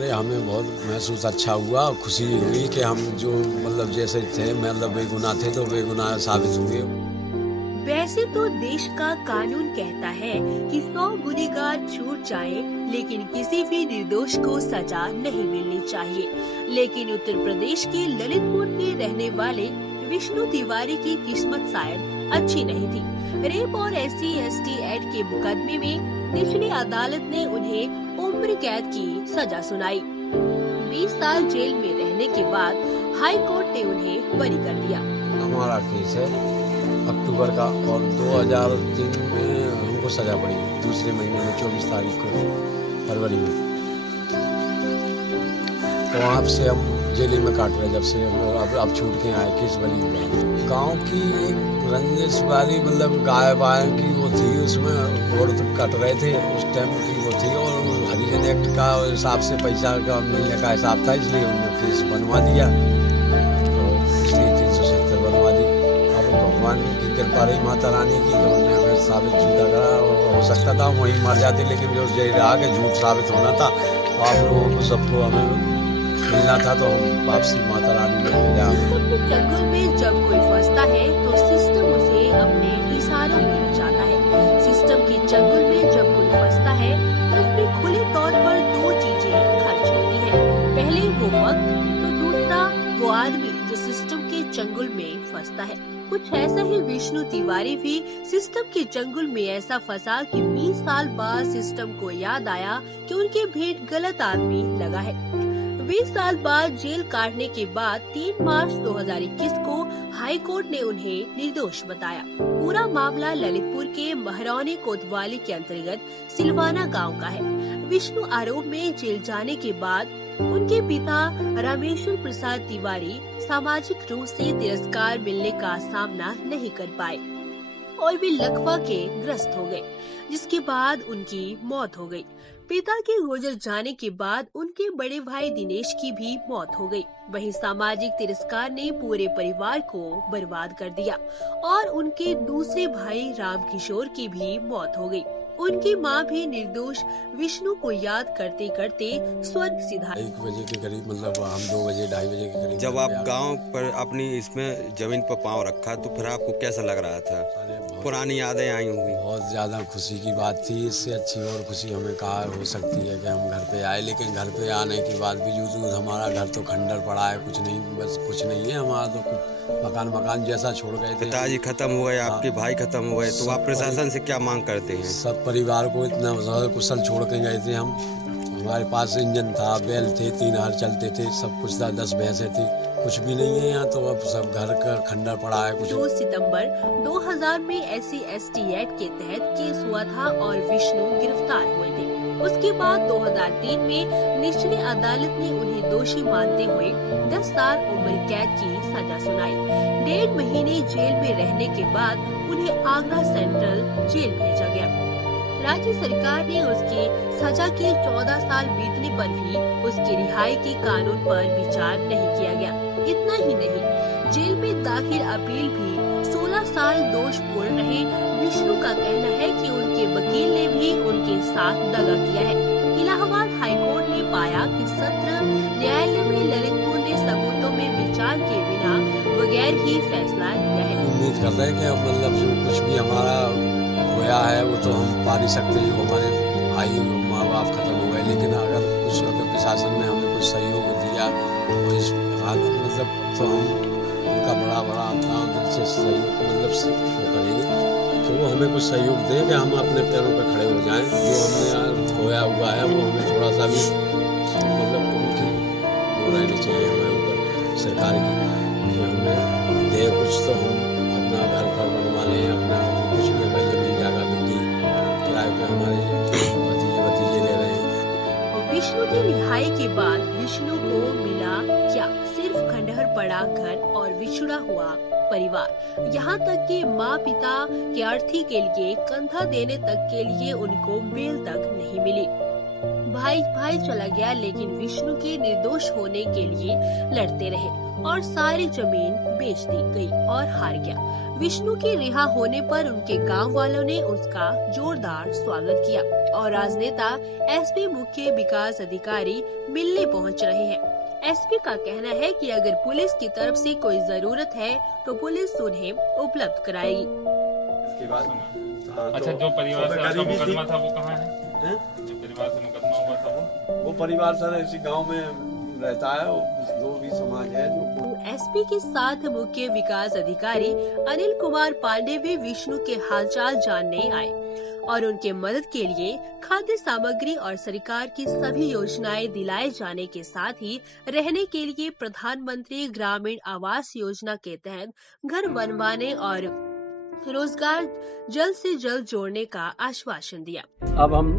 अरे हमें बहुत महसूस अच्छा हुआ, खुशी हुई कि हम जो मतलब जैसे थे मतलब बेगुनाह थे तो बेगुनाह साबित हुए। वैसे तो देश का कानून कहता है कि 100 गुनहगार छूट जाए, लेकिन किसी भी निर्दोष को सजा नहीं मिलनी चाहिए। लेकिन उत्तर प्रदेश के ललितपुर के रहने वाले विष्णु तिवारी की किस्मत शायद अच्छी नहीं थी। रेप और SC/ST एक्ट के मुकदमे में निचली अदालत ने उन्हें उम्र कैद की सजा सुनाई। 20 साल जेल में रहने के बाद हाई कोर्ट ने उन्हें बरी कर दिया। हमारा केस है अक्टूबर का और 2003 में हमको सजा पड़ी, दूसरे महीने में 24 तारीख को फरवरी में। तो वहाँ से हम जेल में काट रहे, जब से अब छूट के आए, केस बरी हुआ। गांव की एक रंजिश वाली मतलब गाय वाय की वो थी, उसमें घोड़ कट रहे थे उस टाइम की वो थी, और हरिजन एक्ट का हिसाब से पैसा का मिलने का हिसाब था, इसलिए उन्होंने केस बनवा दिया। तो इसलिए 370 बनवा दी। अब भगवान की कृपा रही, माता रानी की, तो उन्होंने हमें साबित झूठा करा। हो सकता था हम वहीं मर जाते, लेकिन जो यही रहा कि झूठ साबित होना था, तो आप लोगों को सबको हमें मिलना था, तो हम वापसी माता रानी ने भेजा। जंगल में जब कोई फंसता है तो सिस्टम उसे अपने इशारों में नचाता है। सिस्टम के जंगल में जब कोई फंसता है तो उसमें खुले तौर पर दो चीजें खर्च होती है। पहले वो वक्त, तो दूसरा वो आदमी जो सिस्टम के जंगल में फंसता है। कुछ ऐसा ही विष्णु तिवारी भी सिस्टम के जंगल में ऐसा फंसा कि 20 साल बाद सिस्टम को याद आया कि उनके भेंट गलत आदमी लगा है। 20 साल बाद जेल काटने के बाद 3 मार्च 2021 को हाई कोर्ट ने उन्हें निर्दोष बताया। पूरा मामला ललितपुर के महरौनी कोतवाली के अंतर्गत सिलवाना गांव का है। विष्णु आरोप में जेल जाने के बाद उनके पिता रामेश्वर प्रसाद तिवारी सामाजिक रूप से तिरस्कार मिलने का सामना नहीं कर पाए और वे लकवा के ग्रस्त हो गए, जिसके बाद उनकी मौत हो गई। पिता के गुजर जाने के बाद उनके बड़े भाई दिनेश की भी मौत हो गई। वहीं सामाजिक तिरस्कार ने पूरे परिवार को बर्बाद कर दिया और उनके दूसरे भाई रामकिशोर की भी मौत हो गई। उनकी मां भी निर्दोष विष्णु को याद करते करते स्वर्ग सिधार। 1 बजे के करीब, मतलब हम 2 बजे 2:30 बजे के करीब जब आप गांव पर अपनी इसमें जमीन पर पांव रखा तो फिर आपको कैसा लग रहा था? पुरानी यादें आई होंगी। बहुत ज़्यादा खुशी की बात थी। इससे अच्छी और खुशी हमें कहाँ हो सकती है कि हम घर पे आए, लेकिन घर पे आने के बाद भी यूजूद हमारा घर तो खंडर पड़ा है, कुछ नहीं, बस कुछ नहीं है हमारा, तो कुछ मकान जैसा छोड़ गए थे। पिताजी खत्म हो गए, आपके भाई खत्म हो गए, तो आप प्रशासन से क्या मांग करते हैं? सब परिवार को इतना कुशल छोड़ के गए थे हम। हमारे पास इंजन था, बैल थे, 3 हल चलते थे, सब कुछ था, 10 भैंसें थी, कुछ भी नहीं है यहाँ, तो अब सब घर का खंडर पड़ा है। कुछ 2 सितंबर 2000 में SC/ST एक्ट के तहत केस हुआ था और विष्णु गिरफ्तार हुए थे। उसके बाद 2003 में निचली अदालत ने उन्हें दोषी मानते हुए 10 साल उम्र कैद की सजा सुनाई। 1.5 महीने जेल में रहने के बाद उन्हें आगरा सेंट्रल जेल भेजा गया। राज्य सरकार ने उसकी सजा के 14 साल बीतने पर भी उसकी रिहाई के कानून पर विचार नहीं किया गया। इतना ही नहीं, जेल में दाखिल अपील भी 16 साल दोषपूर्ण रहे। विष्णु का कहना है कि उनके वकील ने भी उनके साथ दगा किया है। इलाहाबाद हाईकोर्ट ने पाया कि सत्र न्यायालय में ललितपुर ने सबूतों में विचार के बिना बगैर ही फैसला लिया है। उम्मीद कर रहे हैं कि मतलब जो कुछ भी हमारा होया है वो तो हम पा नहीं सकते, जो हमारे भाई माँ बाप खत्म हो गए, लेकिन अगर प्रशासन ने हमें कुछ सहयोग दिया तो इस हालत मतलब तो हम उनका बड़ा दिल से सहयोग मतलब वो करेंगे कि वो हमें कुछ सहयोग दें कि हम अपने पैरों पर खड़े हो जाएं। जो हमने खोया हुआ है वो हमें थोड़ा सा भी मतलब उनकी वो रहनी चाहिए हमें ऊपर सरकार की, कि हमें दे कुछ, तो हम अपना घर पर बनवा लें, अपना कुछ भी हमें जमीन जागा बिकी किराए पे हमारे भतीजे ले रहे हैं। विष्णु की रिहाई के बाद विष्णु को मिला क्या? सिर्फ खंडहर पड़ा घर और बिछड़ा हुआ परिवार। यहाँ तक कि माँ पिता के अर्थी के लिए कंधा देने तक के लिए उनको बेल तक नहीं मिली। भाई चला गया, लेकिन विष्णु के निर्दोष होने के लिए लड़ते रहे। और सारी जमीन बेच दी गई और हार गया। विष्णु के रिहा होने पर उनके गांव वालों ने उसका जोरदार स्वागत किया और राजनेता एसपी मुख्य विकास अधिकारी मिलने पहुंच रहे हैं। एसपी का कहना है कि अगर पुलिस की तरफ से कोई जरूरत है तो पुलिस उन्हें उपलब्ध कराएगी। इसके बाद अच्छा, जो परिवार से आपका गरीबी थी। मुकदमा था वो कहाँ है? हैं? जो परिवार से मुकदमा हुआ था वो परिवार सर इसी गांव में रहता है। वो दो भी समाज है जो एसपी के साथ मुख्य विकास अधिकारी अनिल कुमार पांडे भी विष्णु के हालचाल जानने आए और उनके मदद के लिए खाद्य सामग्री और सरकार की सभी योजनाएं दिलाए जाने के साथ ही रहने के लिए प्रधानमंत्री ग्रामीण आवास योजना के तहत घर बनवाने और रोजगार जल्द से जल्द जोड़ने का आश्वासन दिया। अब हम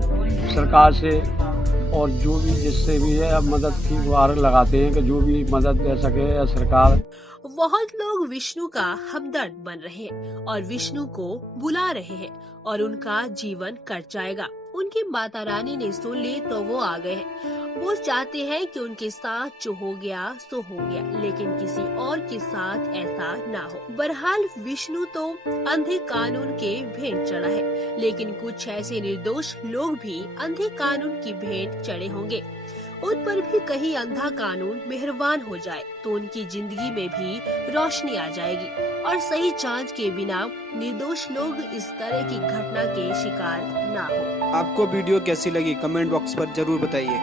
सरकार से और जो भी जिससे भी है अब मदद की गुहार लगाते हैं कि जो भी मदद दे सके या सरकार। बहुत लोग विष्णु का हमदर्द बन रहे हैं और विष्णु को बुला रहे हैं और उनका जीवन कट जाएगा। उनकी माता रानी ने सुन ली तो वो आ गए हैं। वो चाहते हैं कि उनके साथ जो हो गया सो हो गया, लेकिन किसी और के साथ ऐसा ना हो। बहरहाल विष्णु तो अंधे कानून के भेंट चढ़ा है, लेकिन कुछ ऐसे निर्दोष लोग भी अंधे कानून की भेंट चढ़े होंगे। उन पर भी कहीं अंधा कानून मेहरबान हो जाए तो उनकी जिंदगी में भी रोशनी आ जाएगी और सही जांच के बिना निर्दोष लोग इस तरह की घटना के शिकार ना हो। आपको वीडियो कैसी लगी कमेंट बॉक्स पर जरूर बताइए।